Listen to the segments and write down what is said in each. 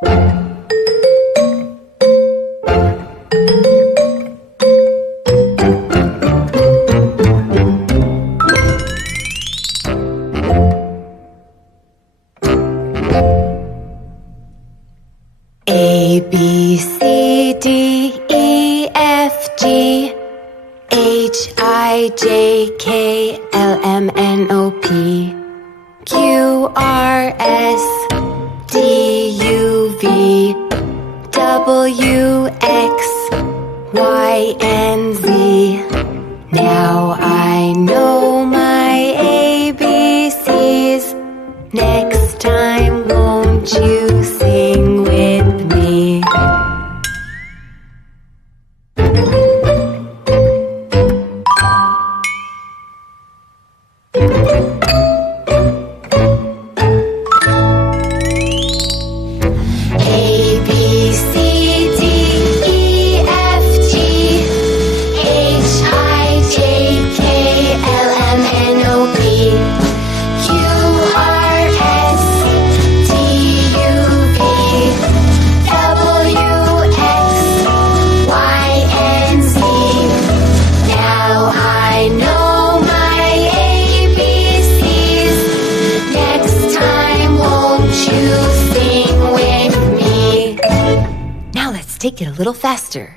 A, B, C, D, E, F, G, H, I, J, K, L, M, N, O, P, Q, R, S, T, U, V, W, X, Y, and Z. Now I know my ABCs. Next time, won't you sing with me? A, B, C, D, E, F, G, H, I, J, K, L, M, N, O, P, Q, R, S, T, U, V, W, X, Y, and Z. Now I know my ABCs. Next time, won't you sing with me? Now let's take it a little faster.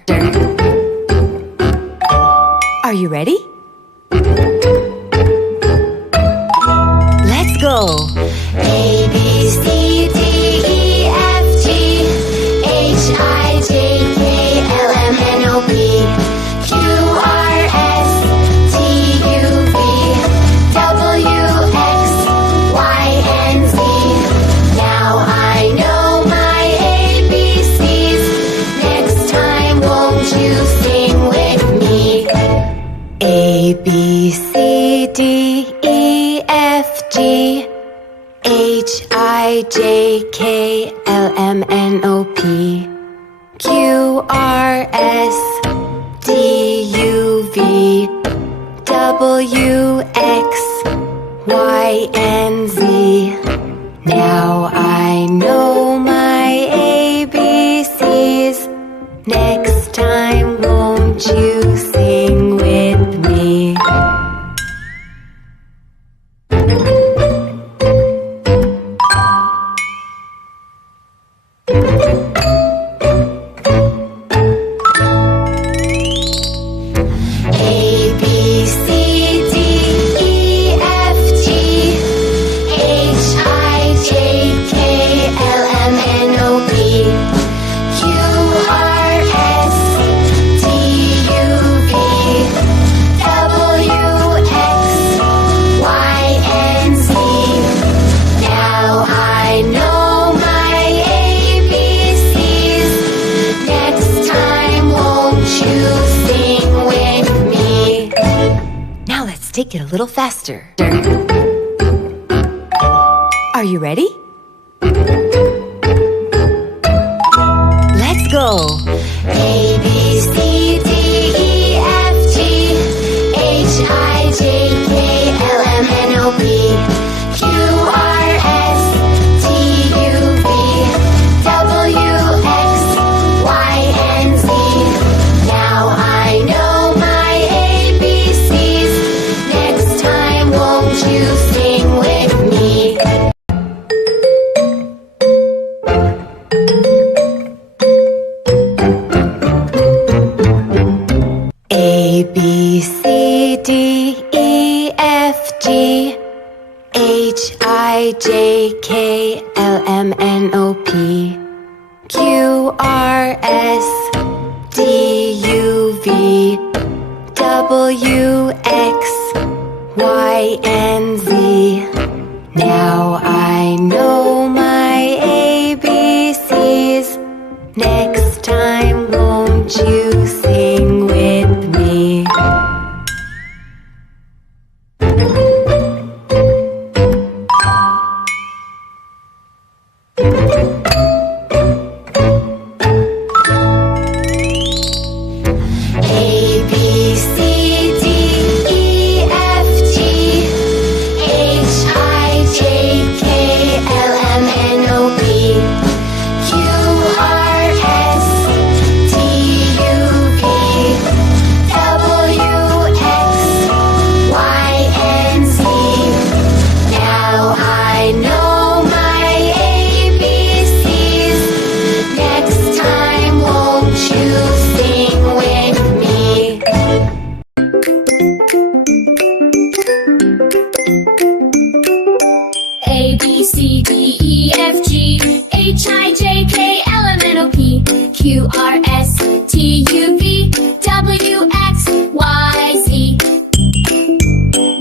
Are you ready? Let's go. A, B, C, D, E, F, G, H, I, J, K, L, M, N, O, P, Q, R, S, T, U, V, W, X, Y, and Z. Now I know my ABCs. Next time, won't you sing with me? A, B, C, D, E, F, G, H, I, J, K, L, M, N, O, P, Q, R, S, T, U, V, W, X, Y, and Z. Now I know my ABCs. Next time, won't you sing with me? A, B, C, D, E, F, G, H, I, J, K, L, M, N, O, P, Q, R, S, T, U, V, W, X, Y, and Z. Now I know my ABCs. Next time, won't you sing with me? Now let's take it a little faster. Are you ready? Let's go. A, B, C, D, E, F, G, H, I, J, K, L, M, N, O, P, Q, R, S, T, U, V, W, X, Y, and Z. Now I know my ABCs. Next time, won't you sing with me? A, B, C, D, E, F, G, H, I, J, K, L, M, N, O, P, Q, R, S, T, U, V, W, X, Y, and Z. Now I know my ABCs. Next time, won't you sing with me? A, B, C, D, E, F, G, H, I, J, Q, R, S, T, U, V, W, X, Y, Z.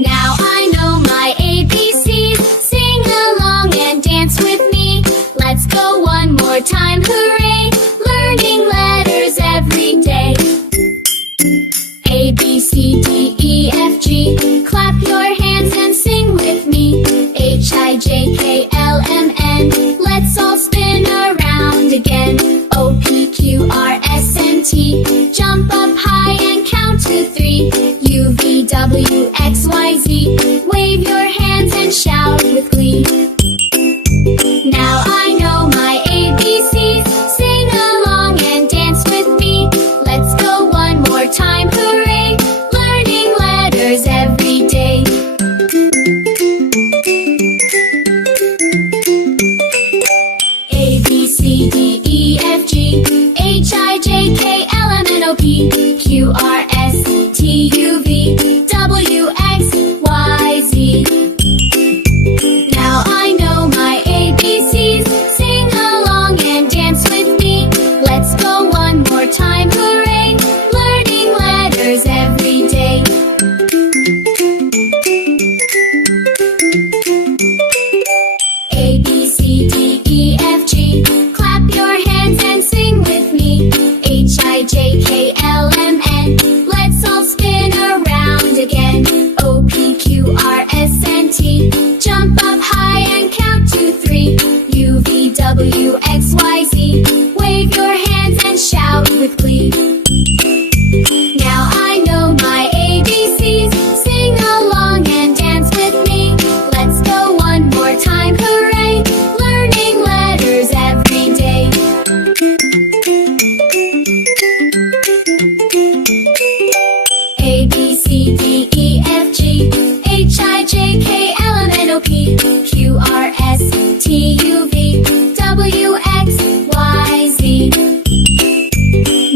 Now I know my ABCs. Sing along and dance with me. Let's go one more time, hooray! Learning letters every day. A, B, C, D, E, F, G. Clap your hands and sing with me. H, I, J, K, L, M, N. Let's all spin around again. O, P, Q, R, S, and T. Jump up high and count to 3. U, V, W, X, Y, Z. Wave your hands and shout with glee. Now I know my ABCs. Sing along and dance with me. Let's go one more time, hooray! Learning letters every day. A, B, C, D, E, F, G. H, I, J, K, L, M, N, O, P. Q, R, S, T, U, V. W, X, Y, Z. Now I know my ABCs. Sing along and dance with me. Let's go one more time, hooray! Learning letters every day. A, B, C, D, E, F, G. Clap your hands and sing with me. H, I, J, K, L, M, N. Let's all spin around again. O, P, Q, R, S, and T. Jump up high and count to 3. U, V, W, X, Y, Z. Wave your hands and shout with glee. Now I know my ABCs. Sing along and dance with me. Let's go one more time, hooray! Learning letters every day. A, B, C, D, E, F, G. H, I, J, K, L, M, N, O, P. Q, R, S, T, U, V. W, X, Y, Z.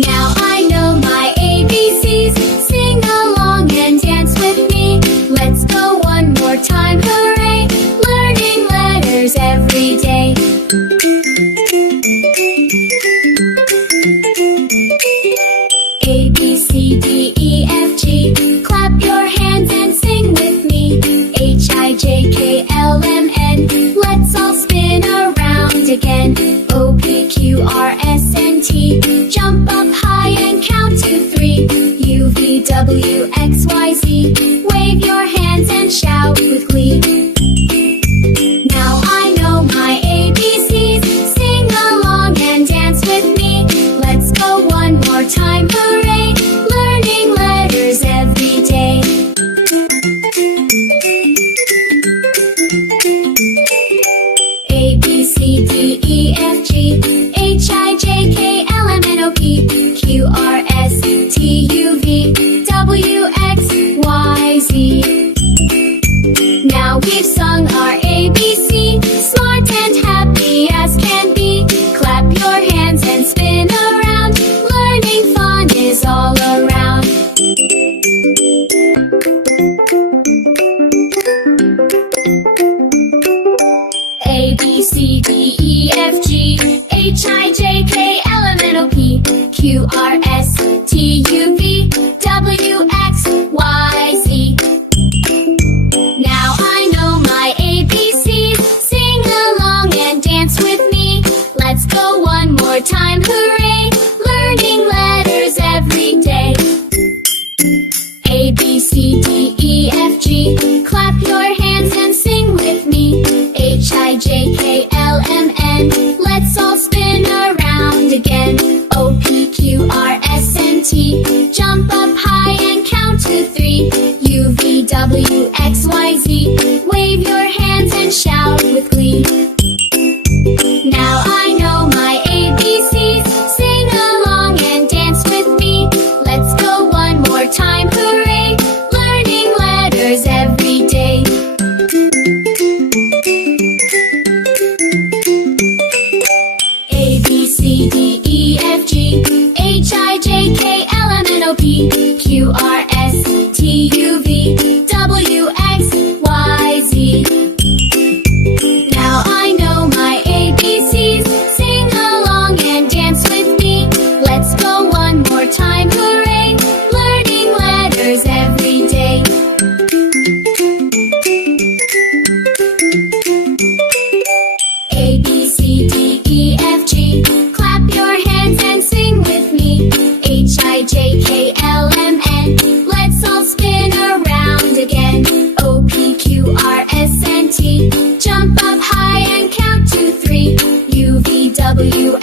Now I know my ABCs. Sing along and dance with me. Let's go one more time, hooray! Learning letters every day. A, B, C, D, E, F, G. Clap your hands and sing with me. H, I, J, K, L, M, N. Let's all spin around again. O, P, Q, R, S, and T. Jump up high and count to 3. U, V, W, X, Y, Z. Wave your hands and shout with glee. Now I know my ABCs. Sing along and dance with me. Let's go one more time, hooray! Learning letters every day. A, B, C, D, E, F, G. H, I, J, K, L, M, N, O, P. Q, R, S, T, U, V. W, X, Y, Z. Now we've sung our ABC. Smart and happy as can be. Clap your hands and spin around. Learning fun is all around. A, B, C, D, E, F, G. W